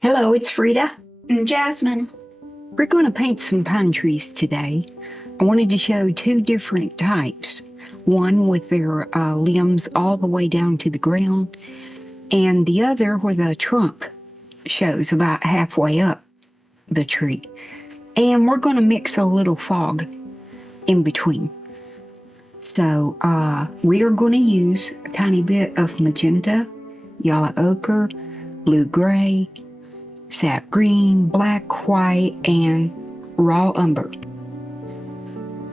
Hello, it's Frida. And Jasmine. We're going to paint some pine trees today. I wanted to show two different types. One with their limbs all the way down to the ground, and the other where the trunk shows about halfway up the tree. And we're going to mix a little fog in between. So we are going to use a tiny bit of magenta, yellow ochre, blue-gray, sap green, black, white, and raw umber.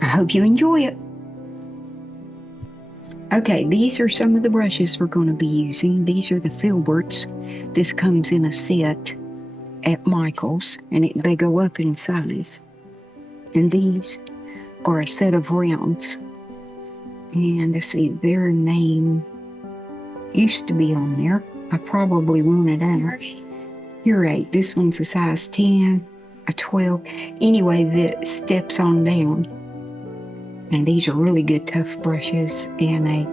I hope you enjoy it. Okay, these are some of the brushes we're going to be using. These are the Filberts. This comes in a set at Michael's, and they go up in size. And these are a set of rounds. And let's see, their name used to be on there. I probably wrote it out. You're right, this one's a size 10, a 12. Anyway, that steps on down. And these are really good tough brushes and a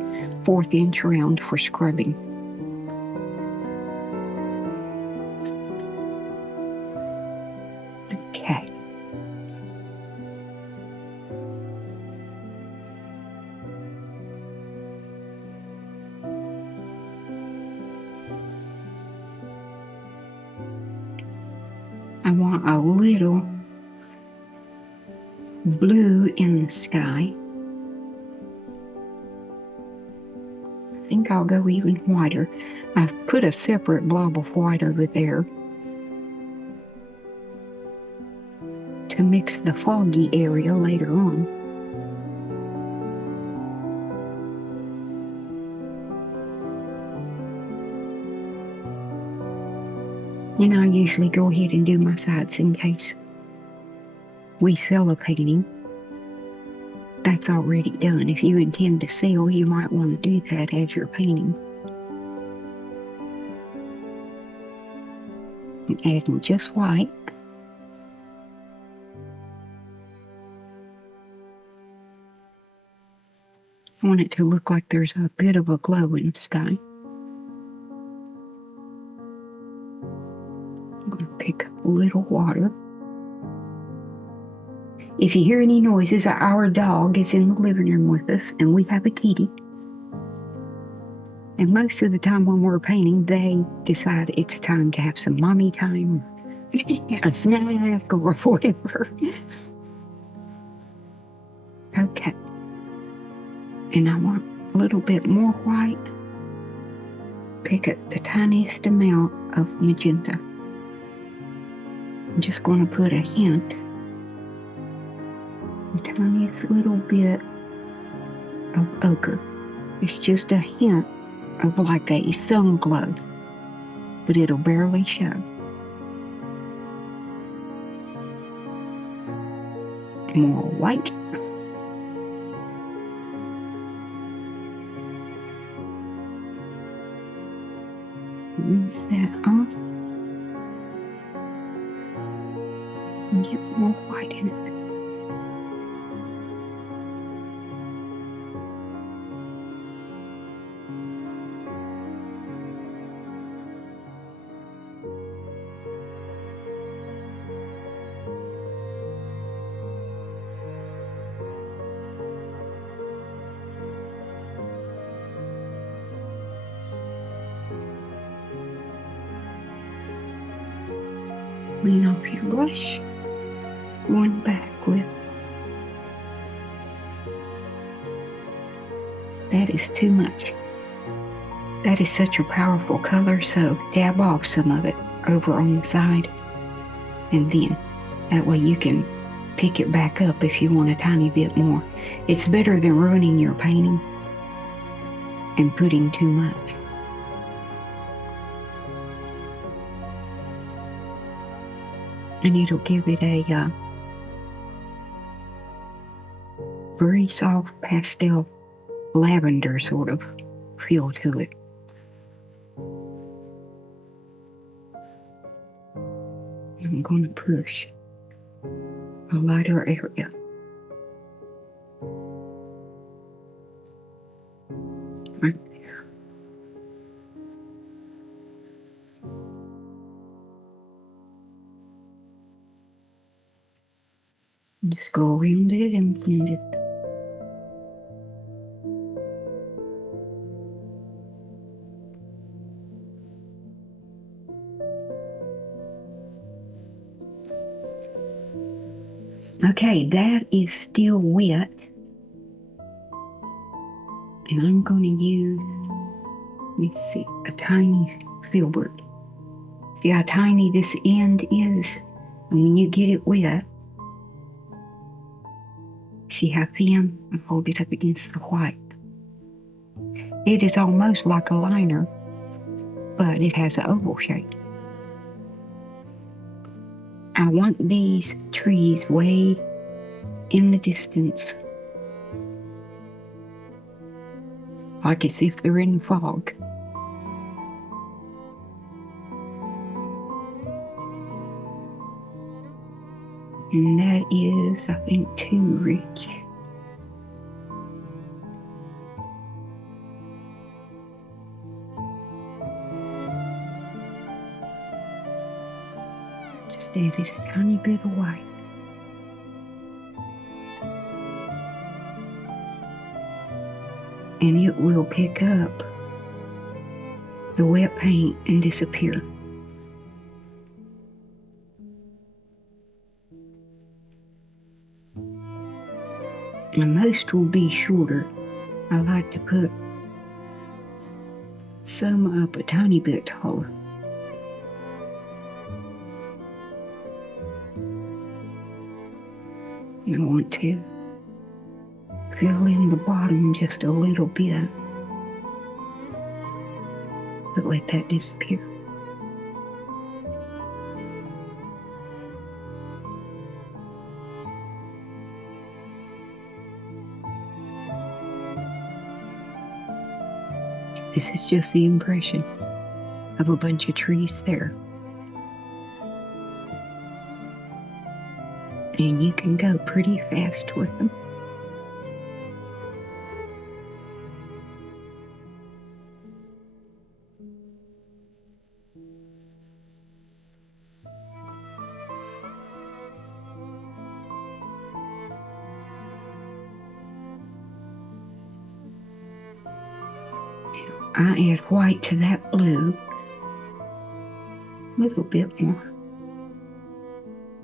1/4 inch round for scrubbing. Okay. I want a little blue in the sky. I think I'll go even whiter. I've put a separate blob of white over there to mix the foggy area later on. And I usually go ahead and do my sides in case we sell a painting that's already done. If you intend to sell, you might want to do that as you're painting. And adding just white. I want it to look like there's a bit of a glow in the sky. I'm going to pick up a little water. If you hear any noises, our dog is in the living room with us, and we have a kitty. And most of the time when we're painting, they decide it's time to have some mommy time, a snack, or whatever. Okay. And I want a little bit more white. Pick up the tiniest amount of magenta. I'm just going to put a hint, the tiniest little bit of ochre. It's just a hint of like a sun glow, but it'll barely show. More white. Rinse that off. And get more white in it. Clean off your brush. One back with. That is too much. That is such a powerful color, so dab off some of it over on the side. And then, that way you can pick it back up if you want a tiny bit more. It's better than ruining your painting and putting too much. And it'll give it a very soft pastel lavender sort of feel to it. I'm going to push a lighter area. Right there. Just go around it and blend it. Okay, that is still wet. And I'm going to use, let's see, a tiny filbert. See how tiny this end is? And when you get it wet, see how thin? I hold it up against the white. It is almost like a liner, but it has an oval shape. I want these trees way in the distance, like as if they're in fog. And that is, I think, too rich. Just added a tiny bit of white. And it will pick up the wet paint and disappear. And most will be shorter. I like to put some up a tiny bit taller. I want to fill in the bottom just a little bit, but let that disappear. This is just the impression of a bunch of trees there. And you can go pretty fast with them. I add white to that blue, a little bit more,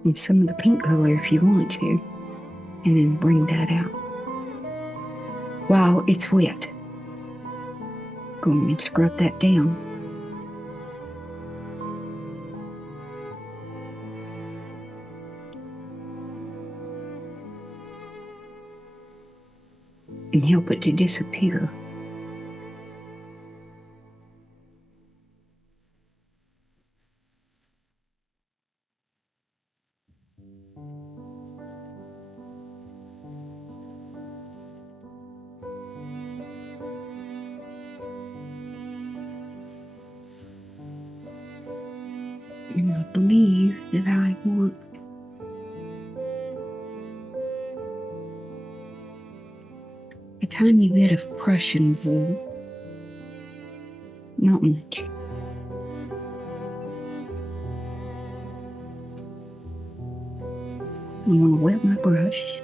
and some of the pink color if you want to, and then bring that out while it's wet. Go and scrub that down. And help it to disappear. And I believe that I want a tiny bit of Prussian blue. Not much. I'm going to wet my brush.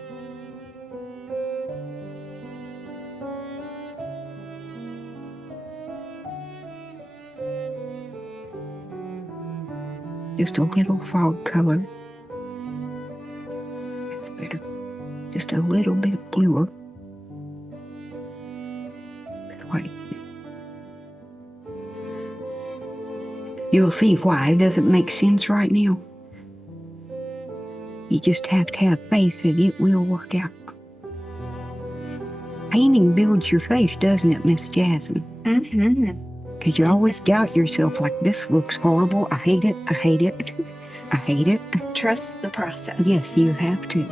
Just a little fog color. That's better. Just a little bit bluer with white. You'll see why it doesn't make sense right now. You just have to have faith that it will work out. Painting builds your faith, doesn't it, Miss Jasmine? Mm-hmm. Because you always doubt yourself, like, this looks horrible. I hate it. I hate it. I hate it. Trust the process. Yes, you have to.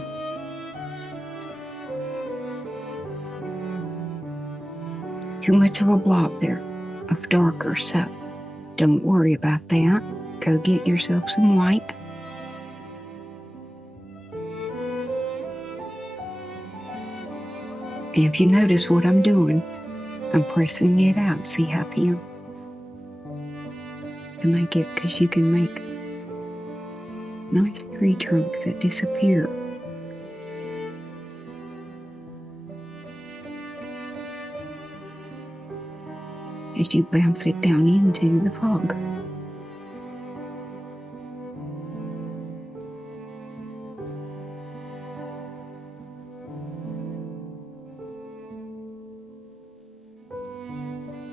Too much of a blob there of darker, so don't worry about that. Go get yourself some white. And if you notice what I'm doing, I'm pressing it out. See how thin? To make it, because you can make nice tree trunks that disappear as you bounce it down into the fog.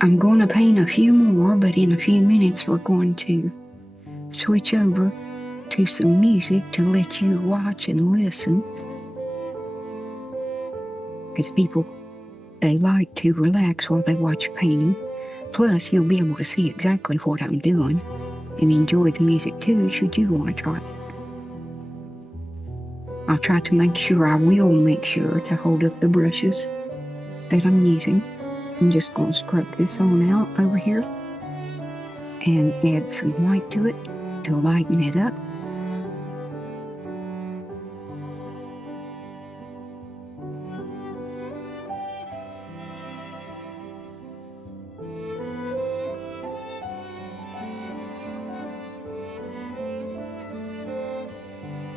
I'm going to paint a few more, but in a few minutes we're going to switch over to some music to let you watch and listen. Because people, they like to relax while they watch painting. Plus, you'll be able to see exactly what I'm doing and enjoy the music too, should you want to try it. I'll try to make sure, I will make sure to hold up the brushes that I'm using. I'm just going to scrub this on out over here and add some white to it to lighten it up.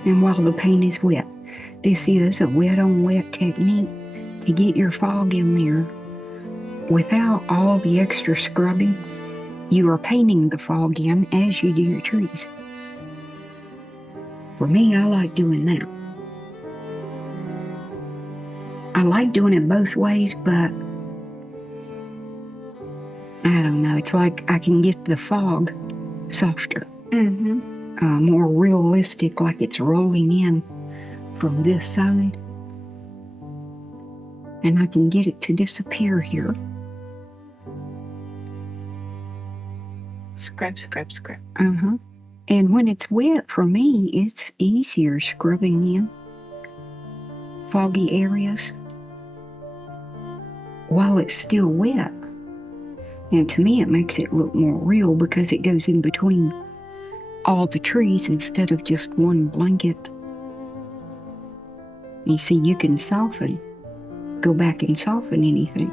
And while the paint is wet, this is a wet on wet technique to get your fog in there without all the extra scrubbing. You are painting the fog in as you do your trees. For me, I like doing that. I like doing it both ways, but I don't know. It's like I can get the fog softer, more realistic, like it's rolling in from this side. And I can get it to disappear here. Scrub, scrub, scrub. And when it's wet, for me, it's easier scrubbing in foggy areas while it's still wet. And to me, it makes it look more real because it goes in between all the trees instead of just one blanket. You see, you can soften, go back and soften anything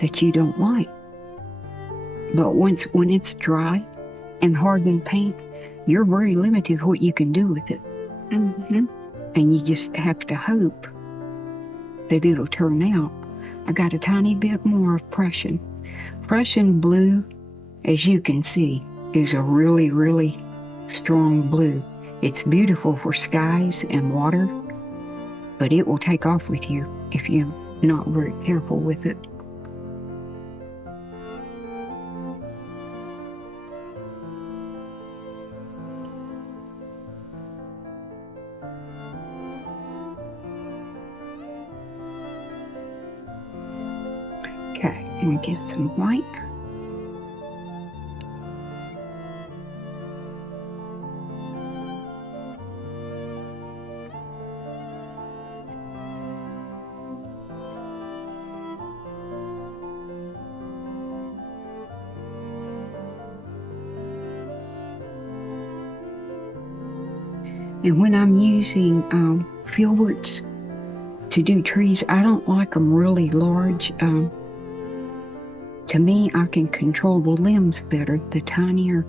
that you don't like. But when it's dry and hardened paint, you're very limited what you can do with it. And you just have to hope that it'll turn out. I got a tiny bit more of Prussian. Prussian blue, as you can see, is a really, really strong blue. It's beautiful for skies and water, but it will take off with you if you're not very careful with it. Okay, and get some white. And when I'm using filberts to do trees, I don't like them really large. To me, I can control the limbs better. The tinier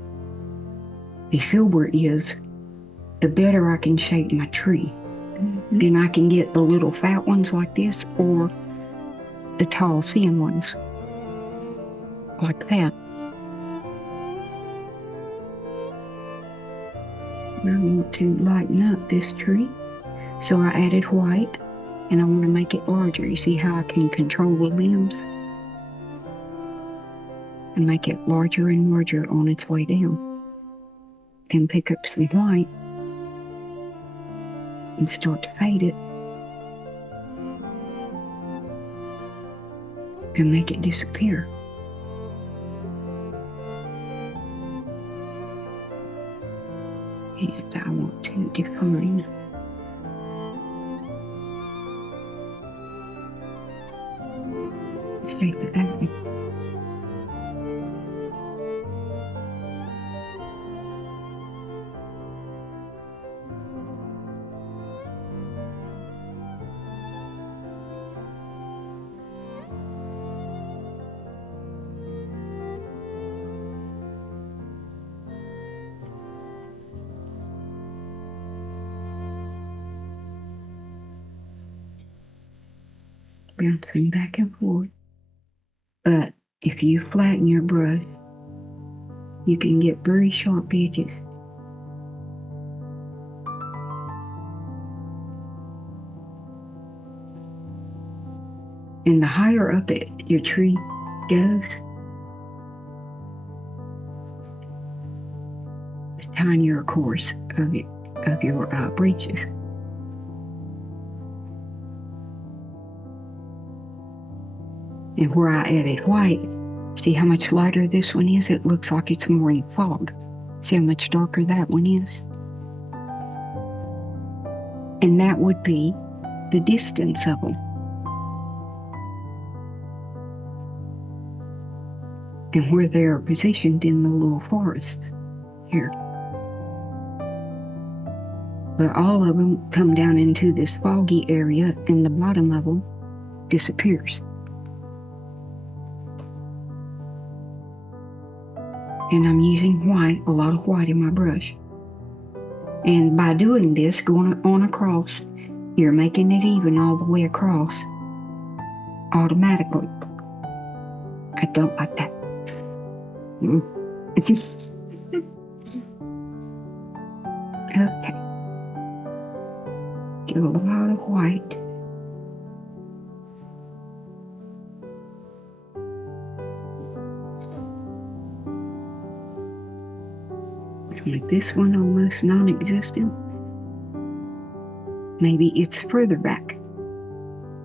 the filbert is, the better I can shape my tree. Then I can get the little fat ones like this, or the tall, thin ones like that. I want to lighten up this tree, so I added white, and I want to make it larger. You see how I can control the limbs and make it larger and larger on its way down. Then pick up some white and start to fade it and make it disappear. And I want to define the shape of that. Bouncing back and forth. But if you flatten your brush, you can get very sharp edges. And the higher up your tree goes, the tinier, of course, of your breaches. And where I added white, see how much lighter this one is? It looks like it's more in fog. See how much darker that one is? And that would be the distance of them. And where they are positioned in the little forest here. But all of them come down into this foggy area, and the bottom of them disappears. And I'm using white, a lot of white in my brush. And by doing this, going on across, you're making it even all the way across automatically. I don't like that. Okay. Get a lot of white. Make this one almost non-existent. Maybe it's further back.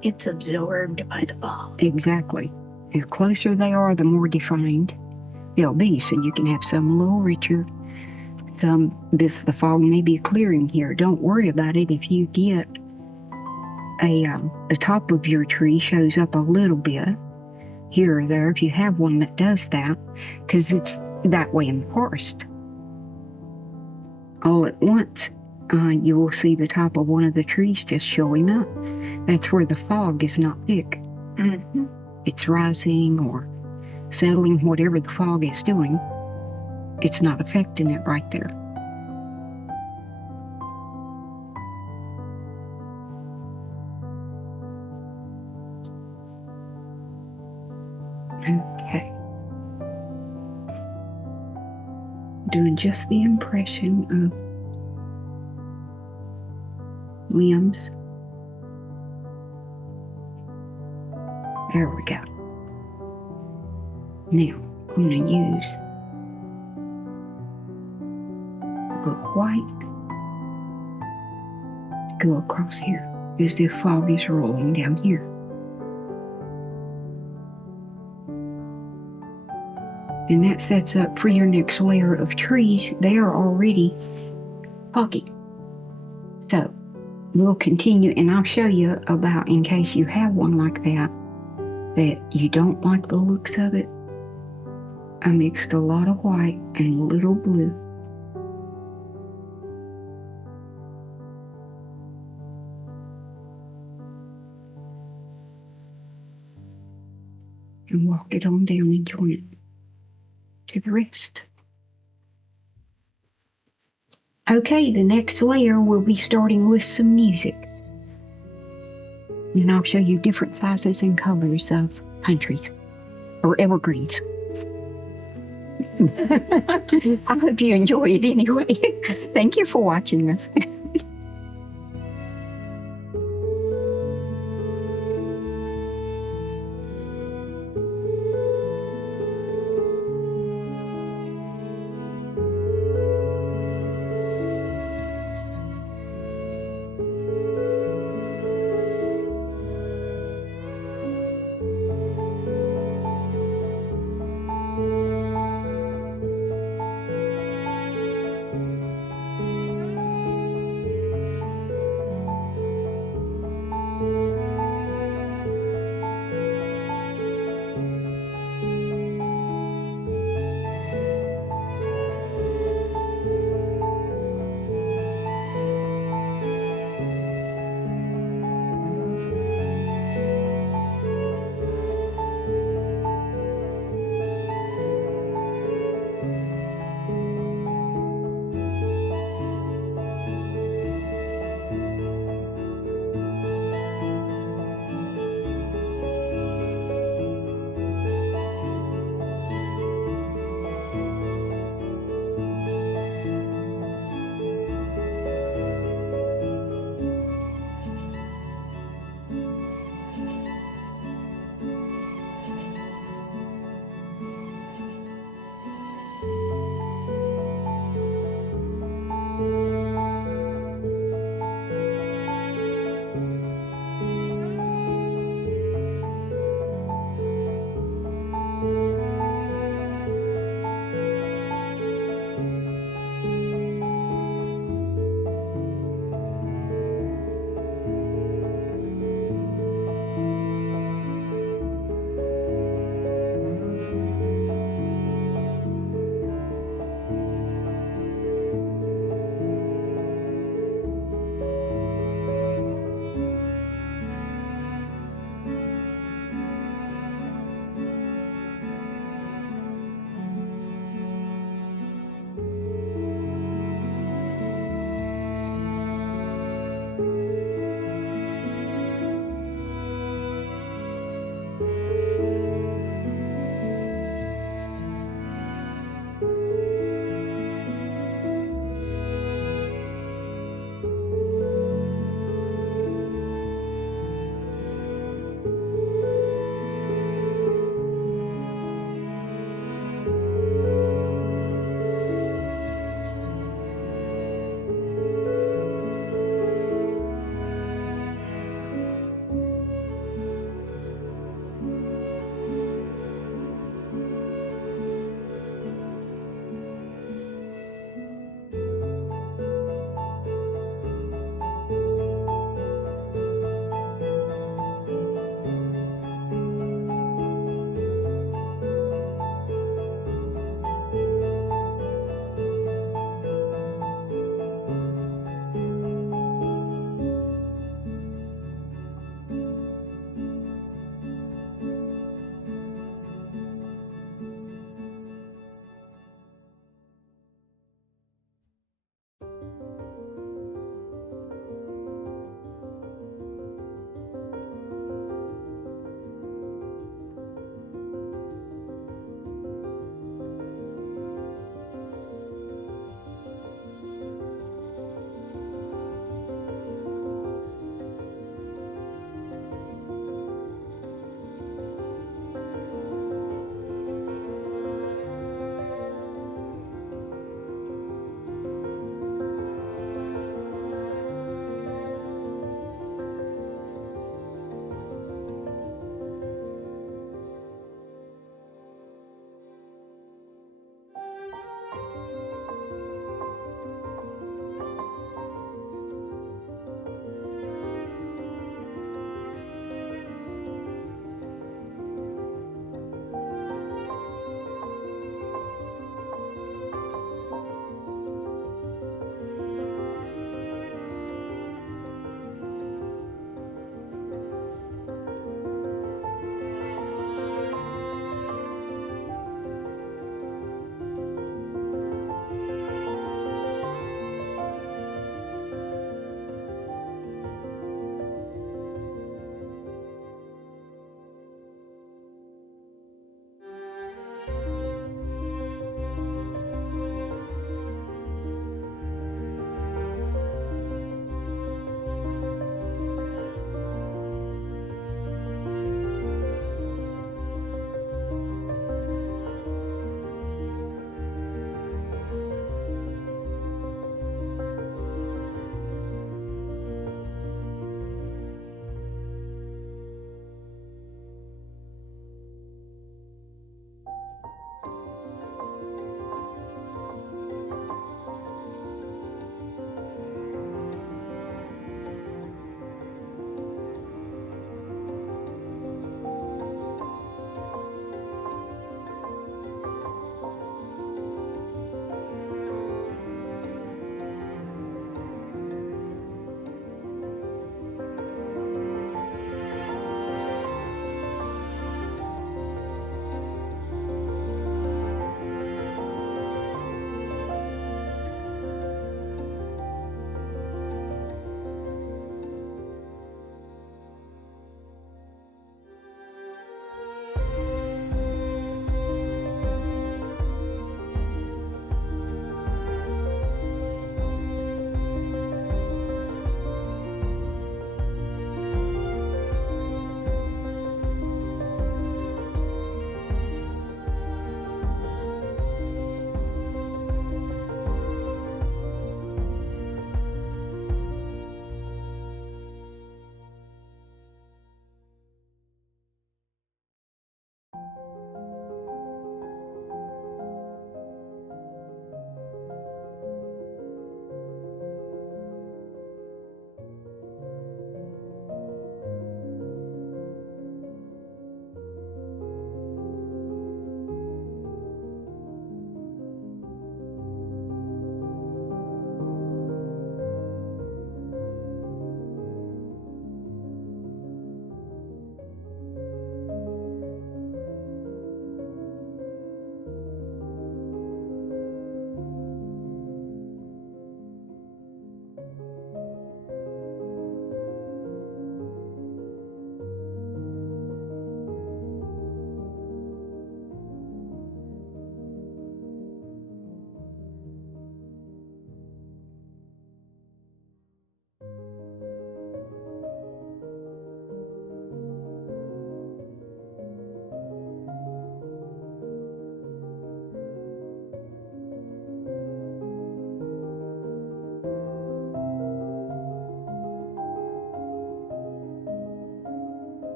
It's absorbed by the fog. Exactly. The closer they are, the more defined they'll be. So you can have some a little richer. The fog may be clearing here. Don't worry about it if you get the top of your tree shows up a little bit here or there, if you have one that does that, because it's that way in the forest. All at once, you will see the top of one of the trees just showing up. That's where the fog is not thick. Mm-hmm. It's rising or settling, whatever the fog is doing. It's not affecting it right there. Okay. Doing just the impression of limbs. There we go. Now, I'm going to use the white to go across here as if fog is rolling down here. And that sets up for your next layer of trees. They are already foggy. So we'll continue, and I'll show you about, in case you have one like that you don't like the looks of it. I mixed a lot of white and a little blue. And walk it on down and join it to the rest. Okay, the next layer we'll be starting with some music. And I'll show you different sizes and colors of pine trees, or evergreens. I hope you enjoy it anyway. Thank you for watching us.